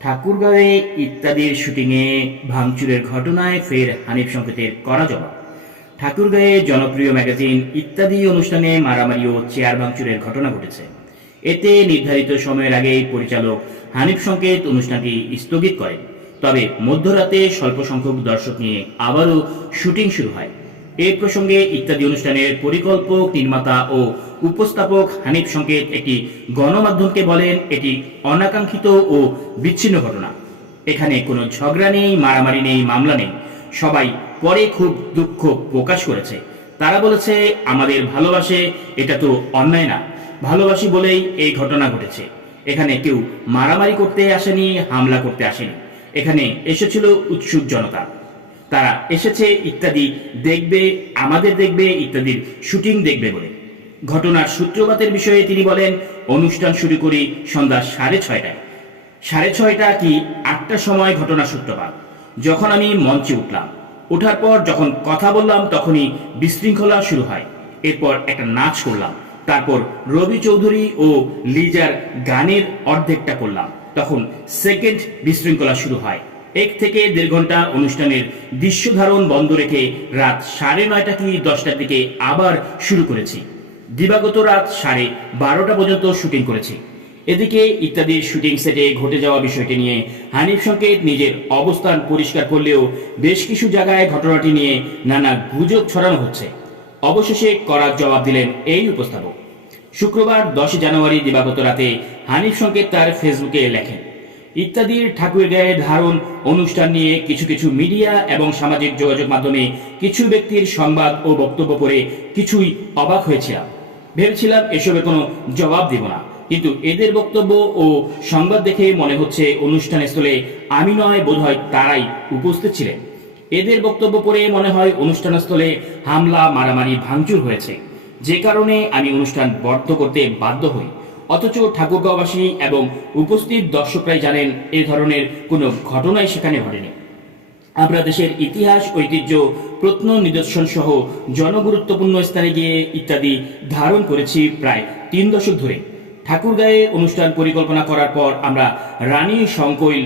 ঠাকুরগাঁওয়ে ইত্যাদির শুটিংয়ে ভাঙচুরের ঘটনায় ফের হানিফ সংকেতের করা জবাব। ঠাকুরগাঁয়ে জনপ্রিয় ম্যাগাজিন ইত্যাদি অনুষ্ঠানে মারামারি ও চেয়ার ভাঙচুরের ঘটনা ঘটেছে। এতে নির্ধারিত সময়ের আগেই পরিচালক হানিফ সংকেত অনুষ্ঠানটি স্থগিত করেন। তবে মধ্যরাতে স্বল্প সংখ্যক দর্শক নিয়ে আবারও শুটিং শুরু হয়। এই প্রসঙ্গে ইত্যাদি অনুষ্ঠানের পরিকল্পক নির্মাতা ও উপস্থাপক হানিফ সংকেত একটি গণমাধ্যমকে বলেন, এটি অনাকাঙ্ক্ষিত ও বিচ্ছিন্ন ঘটনা। এখানে কোনো ঝগড়া নেই, মারামারি নেই, মামলা নেই। সবাই পরে খুব দুঃখ প্রকাশ করেছে। তারা বলেছে, আমাদের ভালোবাসে, এটা তো অন্যায় না। ভালোবাসি বলেই এই ঘটনা ঘটেছে। এখানে কেউ মারামারি করতে আসেনি, হামলা করতে আসেনি। এখানে এসেছিল উৎসুক জনতা। তারা এসেছে ইত্যাদি, দেখবে, আমাদের দেখবে ইত্যাদির শুটিং দেখবে বলে। ঘটনার সূত্রপাতের বিষয়ে তিনি বলেন, অনুষ্ঠান শুরু করি সন্ধ্যা সাড়ে ছয়টায়। সাড়ে ছয়টা কি আটটার সময় ঘটনা সূত্রপাত। যখন আমি মঞ্চে উঠলাম, ওঠার পর যখন কথা বললাম তখনই বিশৃঙ্খলা শুরু হয়। এরপর একটা নাচ করলাম, তারপর রবি চৌধুরী ও লিজার গানের অর্ধেকটা করলাম। তখন সেকেন্ড বিশৃঙ্খলা শুরু হয়। এক থেকে দেড় ঘণ্টা অনুষ্ঠানের দৃশ্য ধারণ বন্ধ রেখে রাত সাড়ে নয়টা কি দশটার দিকে আবার শুরু করেছি। দিবাগত রাত সাড়ে বারোটা পর্যন্ত শুটিং করেছি। এদিকে ইত্যাদির শুটিং সেটে ঘটে যাওয়া বিষয়টি নিয়ে হানিফ সংকেত নিজের অবস্থান পরিষ্কার করলেও বেশ কিছু জায়গায় ঘটনাটি নিয়ে নানা গুজব ছড়ানো হচ্ছে। অবশেষে করার জবাব দিলেন এই উপস্থাপক। শুক্রবার দশই জানুয়ারি দিবাগত রাতে হানিফ সংকেত তার ফেসবুকে লেখেন। ইত্যাদির ঠাকুরের গায়ে ধারণ অনুষ্ঠান নিয়ে কিছু কিছু মিডিয়া এবং সামাজিক যোগাযোগ মাধ্যমে কিছু ব্যক্তির সংবাদ ও বক্তব্য পড়ে কিছুই অবাক হয়েছিলাম। ভেবেছিলাম এসবের কোনো জবাব দিব না। কিন্তু এদের বক্তব্য ও সংবাদ দেখে মনে হচ্ছে অনুষ্ঠান স্থলে আমি নয়, বোধহয় তারাই উপস্থিত ছিলেন। এদের বক্তব্য পড়ে মনে হয় অনুষ্ঠানস্থলে হামলা, মারামারি ভাঙচুর হয়েছে। যে কারণে আমি অনুষ্ঠান বন্ধ করতে বাধ্য হই। অথচ ঠাকুরগাঁওবাসী এবং উপস্থিত দর্শকরাই জানেন এ ধরনের কোনো ঘটনাই সেখানে ঘটেনি। আমরা দেশের ইতিহাস, ঐতিহ্য প্রত্ন নিদর্শন সহ জনগুরুত্বপূর্ণ স্থানে গিয়ে ইত্যাদি ধারণ করেছি প্রায় তিন দশক ধরে। ঠাকুরগাঁয়ে অনুষ্ঠান পরিকল্পনা করার পর আমরা রানী শঙ্কৈল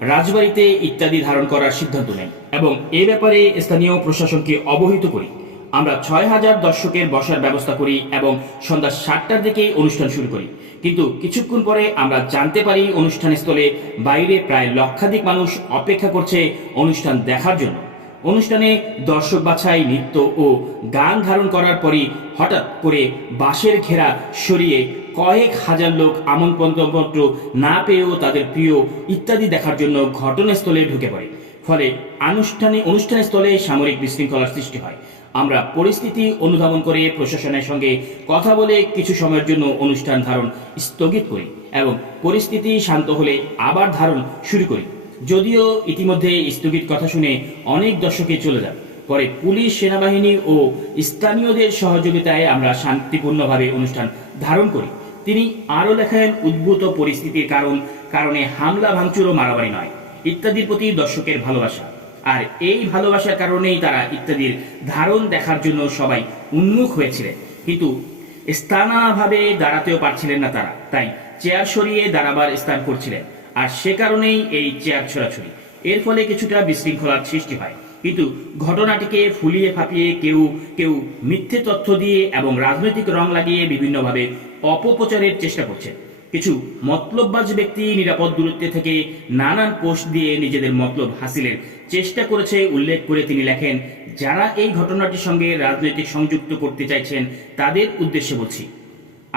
রাজবাড়িতে ইত্যাদি ধারণ করার সিদ্ধান্ত নেই এবং এ ব্যাপারে স্থানীয় প্রশাসনকে অবহিত করি। আমরা ছয় হাজার দর্শকের বসার ব্যবস্থা করি এবং সন্ধ্যা সাতটার দিকে অনুষ্ঠান শুরু করি। কিন্তু কিছুক্ষণ পরে আমরা জানতে পারি অনুষ্ঠান স্থলে বাইরে প্রায় লক্ষাধিক মানুষ অপেক্ষা করছে অনুষ্ঠান দেখার জন্য। অনুষ্ঠানে দর্শক বাছাই, নৃত্য ও গান ধারণ করার পরই হঠাৎ করে বাঁশের ঘেরা সরিয়ে কয়েক হাজার লোক আমন্ত্রণপত্র না পেয়েও তাদের প্রিয় ইত্যাদি দেখার জন্য ঘটনাস্থলে ঢুকে পড়ে। ফলে আনুষ্ঠানে অনুষ্ঠানস্থলে সামরিক বিশৃঙ্খলার সৃষ্টি হয়। আমরা পরিস্থিতি অনুধাবন করে প্রশাসনের সঙ্গে কথা বলে কিছু সময়ের জন্য অনুষ্ঠান ধারণ স্থগিত করি এবং পরিস্থিতি শান্ত হলে আবার ধারণ শুরু করি। যদিও ইতিমধ্যে স্থগিত কথা শুনে অনেক দর্শকে চলে যান। পরে পুলিশ, সেনাবাহিনী ও স্থানীয়দের সহযোগিতায় আমরা শান্তিপূর্ণভাবে অনুষ্ঠান ধারণ করি। তিনি আরও লেখেন, উদ্ভূত পরিস্থিতির কারণ কারণে হামলা ভাঙচুর ও মারামারি নয়। ইত্যাদির প্রতি দর্শকের ভালোবাসা। আর এই ভালোবাসার কারণেই তারা ইত্যাদির ধারণ দেখার জন্য সবাই উন্মুখ হয়েছিলেন। কিন্তু স্থানাভাবে দাঁড়াতেও পারছিলেন না তারা। তাই চেয়ার সরিয়ে দাঁড়াবার স্থান করছিলেন। আর সে কারণেই এই চেয়ার ছোড়াছুড়ি। এর ফলে কিছুটা বিশৃঙ্খলার সৃষ্টি হয়। কিন্তু ঘটনাটিকে ফুলিয়ে ফাঁপিয়ে কেউ কেউ মিথ্যে তথ্য দিয়ে এবং রাজনৈতিক রং লাগিয়ে বিভিন্নভাবে অপপ্রচারের চেষ্টা করছে কিছু মতলববাজ ব্যক্তি নিরাপদ দূরত্বে থেকে নানান পোস্ট দিয়ে নিজেদের মতলব হাসিলের চেষ্টা করেছে উল্লেখ করে তিনি লেখেন, যারা এই ঘটনাটির সঙ্গে রাজনৈতিক সংযুক্ত করতে চাইছেন, তাদের উদ্দেশ্যে বলছি,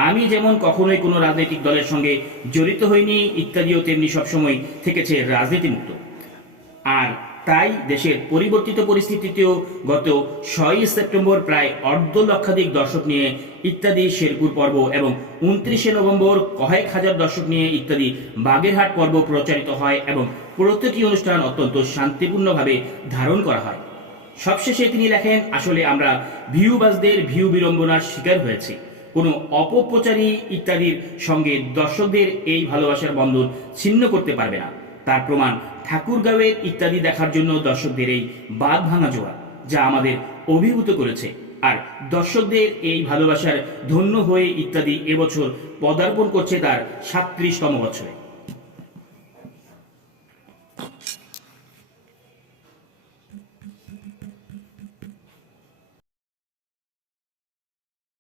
আমি যেমন কখনোই কোনো রাজনৈতিক দলের সঙ্গে জড়িত হইনি, ইত্যাদিও তেমনি সবসময় থেকেছে রাজনীতিমুক্ত। আর তাই দেশের পরিবর্তিত পরিস্থিতিতেও গত ছয়ই সেপ্টেম্বর প্রায় অর্ধ লক্ষাধিক দর্শক নিয়ে ইত্যাদি শেরপুর পর্ব এবং উনত্রিশে নভেম্বর কয়েক হাজার দর্শক নিয়ে ইত্যাদি বাগেরহাট পর্ব প্রচারিত হয় এবং প্রত্যেকটি অনুষ্ঠান অত্যন্ত শান্তিপূর্ণভাবে ধারণ করা হয়। সবশেষে তিনি লেখেন, আসলে আমরা ভিউবাজদের ভিউ বিড়ম্বনার শিকার হয়েছি। কোনো অপপ্রচারী ইত্যাদির সঙ্গে দর্শকদের এই ভালোবাসার বন্ধন ছিন্ন করতে পারবে না। তার প্রমাণ ঠাকুরগাঁওয়ের ইত্যাদি দেখার জন্য দর্শকদের এই বাদ ভাঙা জোয়া যা আমাদের অভিভূত করেছে। আর দর্শকদের এই ভালোবাসার ধন্য হয়ে ইত্যাদি এবছর পদার্পণ করছে তার সাত্রিশতম বছরে।